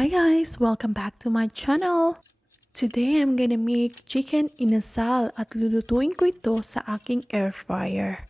Hi guys! Welcome back to my channel! Today I'm gonna make chicken inasal at lulutuin ko ito sa aking air fryer.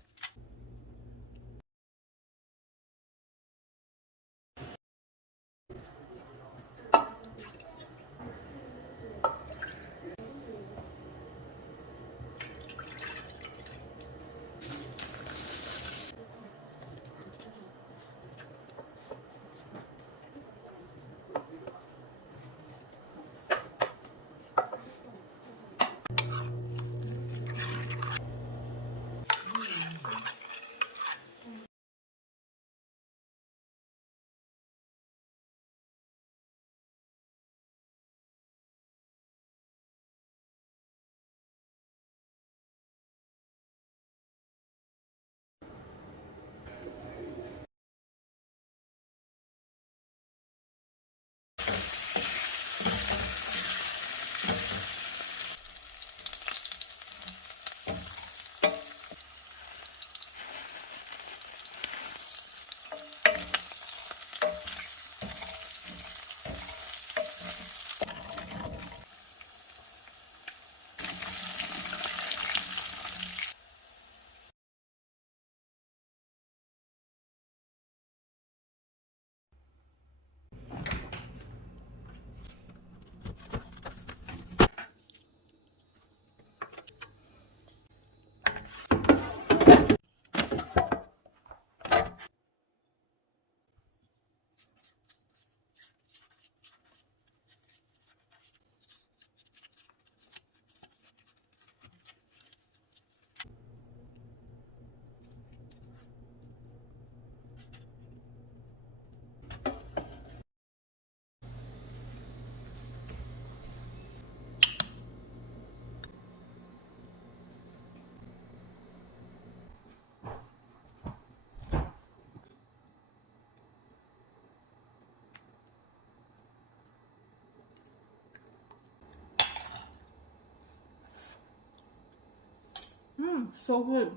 So good.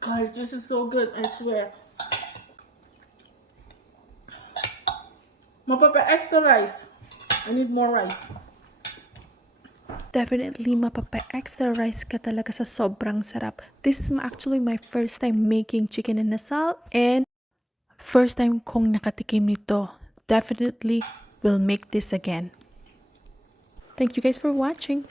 Guys, this is so good, I swear. Mapapa extra rice. I need more rice. Definitely mapapa-extra rice ka talaga sa sobrang sarap. This is actually my first time making chicken inasal and first time kong nakatikim nito. Definitely will make this again. Thank you guys for watching.